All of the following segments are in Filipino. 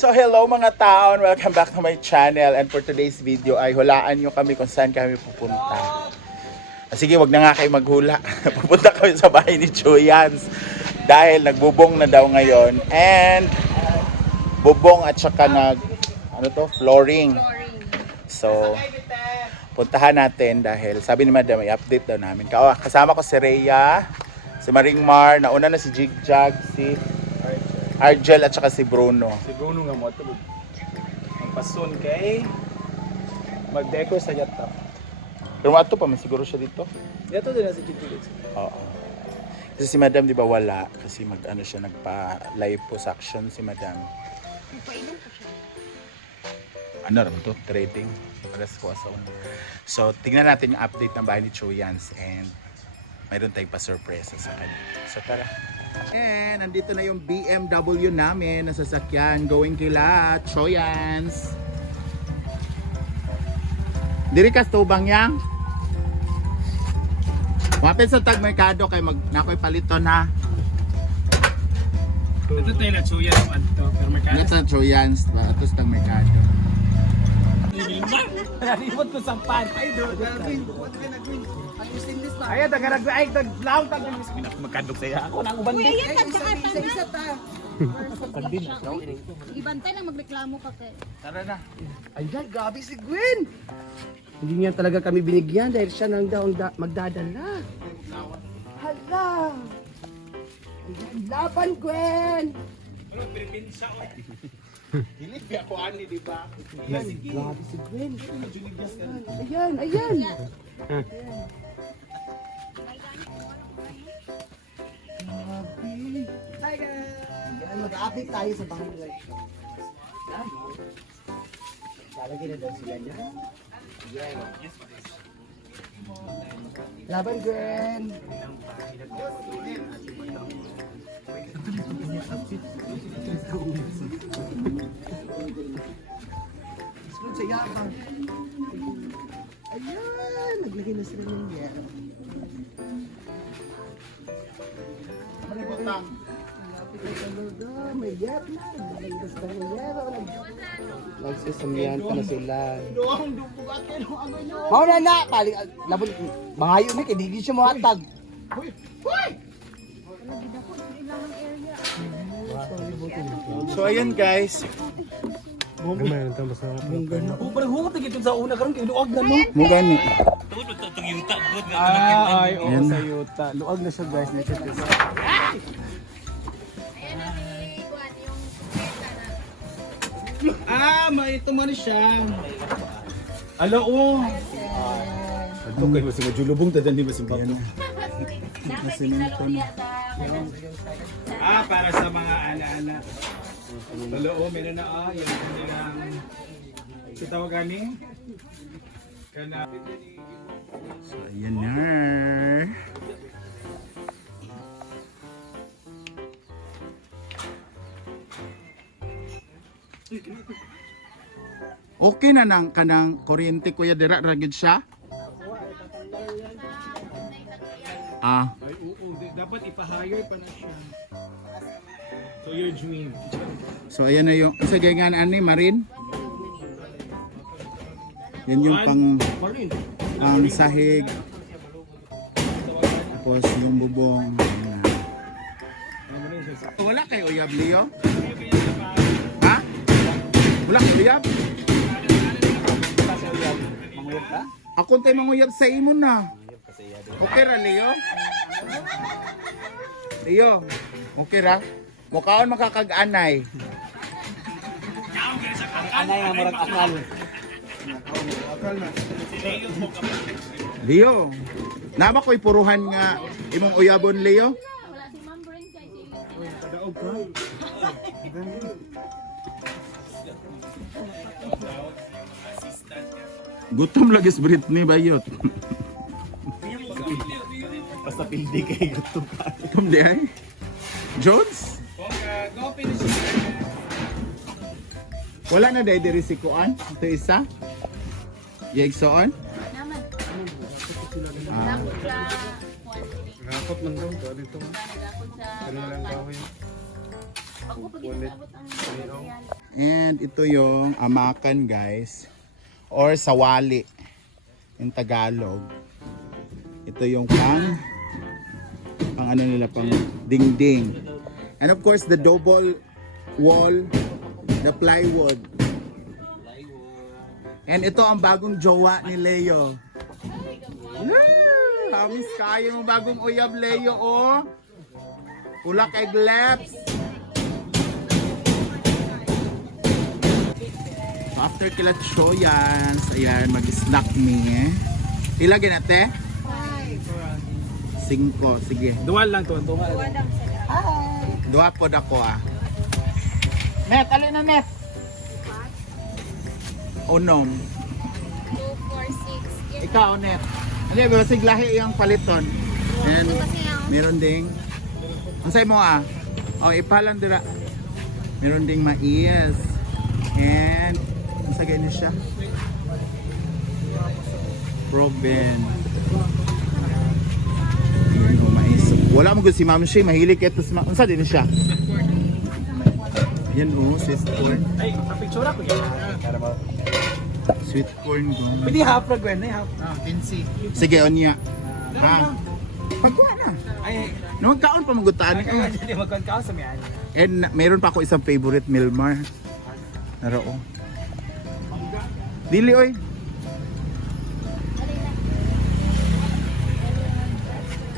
So hello mga taon, welcome back to my channel and for today's video ay hulaan nyo kami kung saan kami pupunta. Ah, Sige, wag na nga kayo maghula. Pupunta kami sa bahay ni Chuyans dahil nagbubong na daw ngayon and bubong at saka nag ano to, flooring. So, puntahan natin dahil sabi ni Madam, i-update daw namin. Ka- Kasama ko si Rhea, si Maring Mar, nauna na si Jigjag, si Argel at saka si Bruno. Si Bruno nga mo ito. Ang pasun kay mag-decor sa yata. Pero ato pa man siguro siya dito. Yato din na si Chichilis. Oo. Kasi si Madam di ba wala kasi mag ano siya nagpa live action si Madam. Ano rin to? Trading. Alas ko sa. So, tingnan natin yung update ng bahay ni Chuyans and mayroon tayong pa-surpresa sa kanya. So, tara. And, nandito na yung BMW namin na sasakyan going kila Choyans. Diri ka tubang yang? Wapit sa tag merkado kay mag nakoy palito na. Ito tayo na ng adto. Pero may Ano sa Choyans, atos tag merkado. Nalimot ko sa pan. Ay, do. Ay, tagarag ay taglaw tag magkadok saya. Ako nang uban din. Ibantay lang magreklamo ka kay. Tara na. Ayan, gabi si Gwen! Hindi niya talaga kami binigyan dahil siya nang daw magdadala. Hala! Ayan, laban Gwen! Hilip ako ani di ba? Ayan, grabe si Gwen. Ayan, ayan, ayan. Grabe. Hi guys! Ayan, mag-update tayo sa bahay nila. Lalagyan na daw sila niya. Laban Gwen! Sunod sa yabang. Yero. Nagsisamihan pa na sila. Ano. Mao na na, paling labon mangayo ni kay di siya mohatag. So ayun guys, Oh, parang huwag tigit sa una karon kay luag na no. mo gani. Ah, ay, oo, na. sa yuta. Luag na siya guys. na siya. Ayan na ni Juan yung peta na. Ah, may ito man siya. Alo, oh. Ito kayo mas majulubong tadan ni masimbak. Dapat tinalo niya sa Ah, para sa mga ana-ana. Alo, oh, meron na ah, yung kanilang si tawagani. Kana So ayun na. Okay na nang kanang kuryente kuya dira ra gyud siya? Ah, ay oo, dapat ipa-hire pa na siya. So your dream. so ayan na yung sa ganyan ani Marin. Yan yung pang ang sahig. Tapos yung bubong. Siya. Wala kay Uyab Leo? Ha? Wala kay Uyab? Ka? Ako tayo manguyab sa imo na. Okay ra Leo? Leo, okay ra? Mukhaon makakag-anay. Anay nga murag akal. Leo, nama ko'y puruhan nga imong uyabon Leo? Gutom lagi si Britney bayot. Basta pildi kay gusto pa. Gutom di ay? Jones? Wala na dahil diri si Kuan? Ito isa? Yegsoon? naman. Ah. Dakot sa Juan City. Rakot man daw. Dito man. Dakot sa lang kahoy. Ako pag inabot ang And ito yung amakan guys. Or sawali. In Tagalog. Ito yung pang pang ano nila pang dingding. And of course the double wall, the plywood. And ito ang bagong jowa ni Leo. Hamis kayo mo bagong uyab Leo oh. Pula kay Gleps. After kila Choyans, ayan, mag-snack me. Pila ginate? Cinco, sige. Dual lang to, dual. Dua po dako ah. Net, alin na net? Unom. 2, 4, 6. Ikaw, net. Ano yung siglahi yung paliton? And meron ding ang say mo ah. Oh, ipalan dira. Meron ding mais. And ang sa ganyan siya. Proven. Ayan, oh, mais. Wala mo gud si Ma'am Shay, mahilig ito sa Unsa din siya? Yan oh, sweet corn. Ay, sa picture ako yan. Sweet corn ko. Pwede half na Gwen, ay half. Ah, Vinci. Sige, onya. Ha? Pagkuha na. Ay, Nung kaon pa magutaan ko. hindi magkwan ka sa miyan. And mayroon pa ako isang favorite Milmar. Naroo. Dili oy.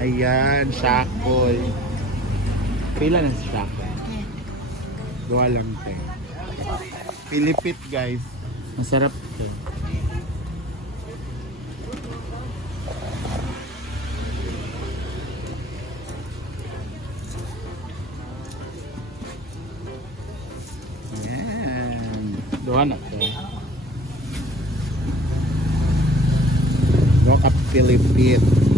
Ayan, shakoy. Pila na si shakoy? Gawa lang te. Pilipit guys. Masarap to. Ayan. Doha na to. Doha ka Pilipit.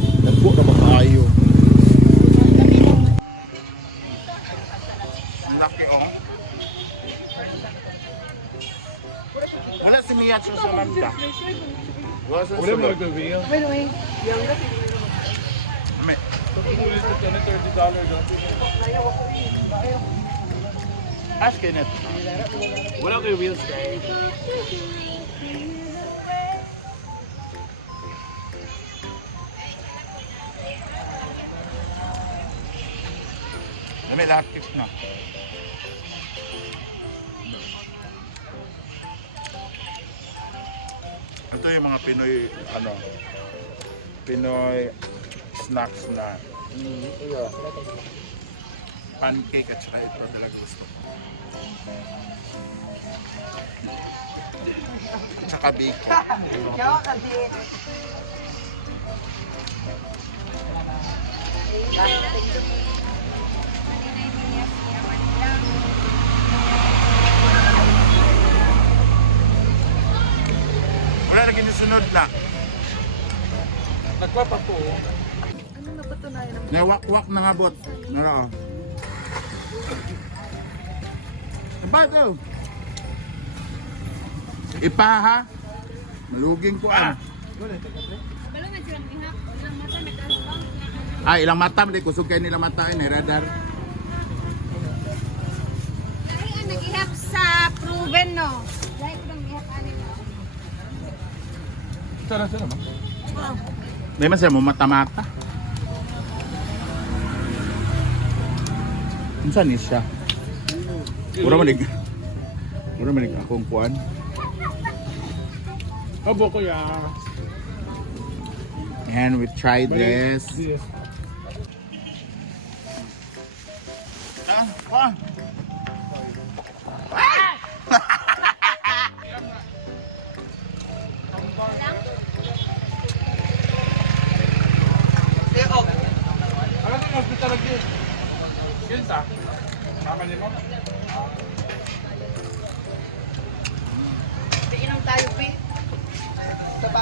Wala sa Wala mo sulod. nag-reveal. May- Ask Kenneth. Wala ko yung wheels guys. May lapit na. Ito yung mga Pinoy, ano, Pinoy snacks na pancake at saka ito talaga gusto ko. Tsaka bacon. Wala sunod na. Nagpa pa po. Nawak-wak na nga bot. Nara oh. Apa to? Ipa ha? Maluging ko ah. Ah, ilang mata, hindi kusog kayo nilang mata, eh, radar. Lahi ang nag-ihap sa proven no. Lahi ko nang ihap anin no. Sarap sarap. May man sila mo mata-mata. Unsa ni siya? Mura manig. Mura manig akong kuan. Abo ko ya. And we tried this. Ah, ah.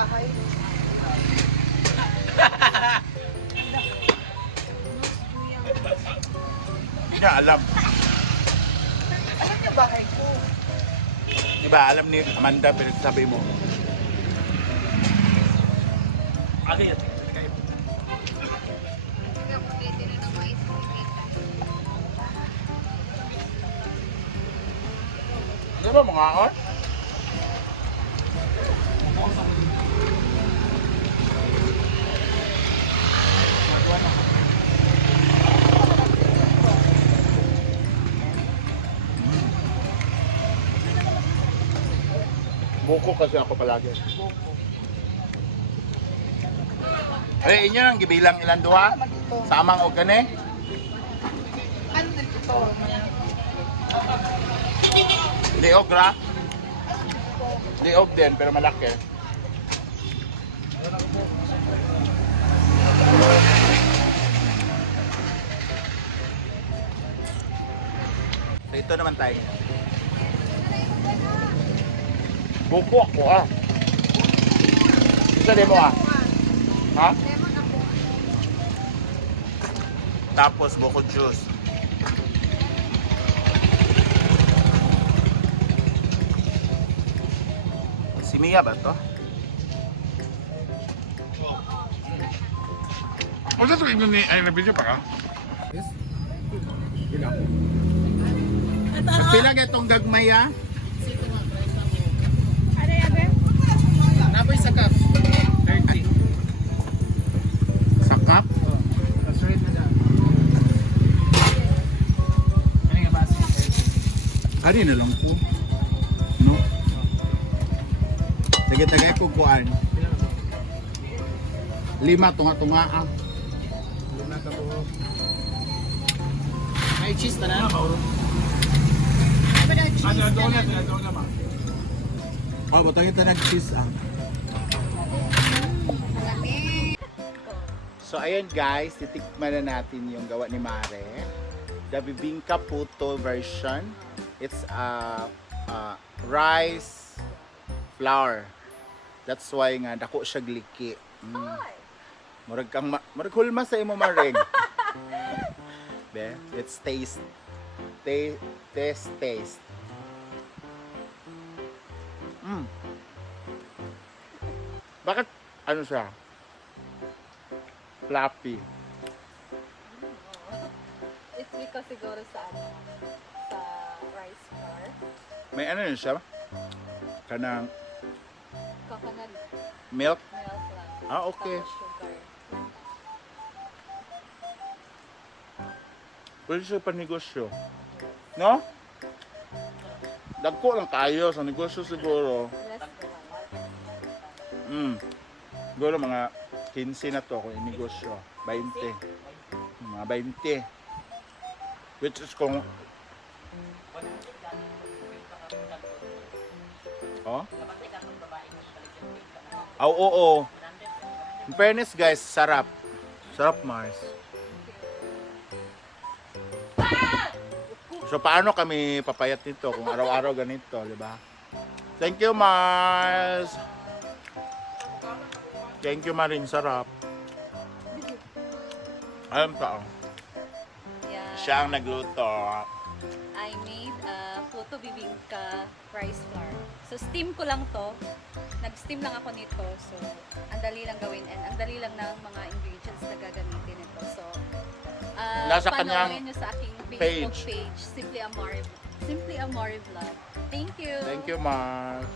Bahay. Hindi niya alam. Ano yung bahay ko? Di ba alam ni Amanda pero sabi mo. Agad. Ano ba mga on? Buko kasi ako palagi. Eh, inyo nang gibilang ilan duha? Samang og gani? Liog ra? Liog din, pero malaki. So ito naman tayo. Buko ako ah. Isa din mo ah. Ha? Tapos buko juice. Si Mia ba to? O sa tingin ni ay na video pa ka? Pila ka itong gagmay ah? Ano yan, be? Napoy sa cup. 30. Sa cup? Straight na daan. Ano nga ba? Ari na lang po. No? Tagay-tagay ko kuan. Lima tunga-tunga ah. Lima ka po. May cheese na na. Ano, donut, ano, donut ma. Oh, butang ito nag-cheese ah. So ayun guys, titikman na natin yung gawa ni Mare. The Bibingka Puto version. It's a uh, rice flour. That's why nga dako siya gliki. Mm. Murag kang ma- murag hulma sa imo maring. Be, it's taste. Taste, taste, taste. Mm. Bakit ano siya? Fluffy. It's because siguro sa ano, sa rice flour, May ano yun siya? Kanang coconut milk? milk lang. Ah, okay. Tapos sugar. Pwede siya panegosyo. No? Dagko lang tayo sa negosyo siguro. Mm. Siguro mga 15 na to kung inegosyo. 20. Mga 20. Which is kung... Oh? Ah, oo, oo. In fairness guys, sarap. Sarap, Mars. So paano kami papayat nito kung araw-araw ganito, di ba? Thank you, Mars. Thank you, Maring. Sarap. Alam ka, oh. Yeah. siya ang nagluto. I made a puto bibingka rice flour. So steam ko lang to. Nag-steam lang ako nito. So ang dali lang gawin and ang dali lang ng mga ingredients na gagamitin nito. So uh, Nasa panoorin nyo sa aking Facebook page. page, Simply Amore, Simply Amore Vlog. Thank you. Thank you, Mars.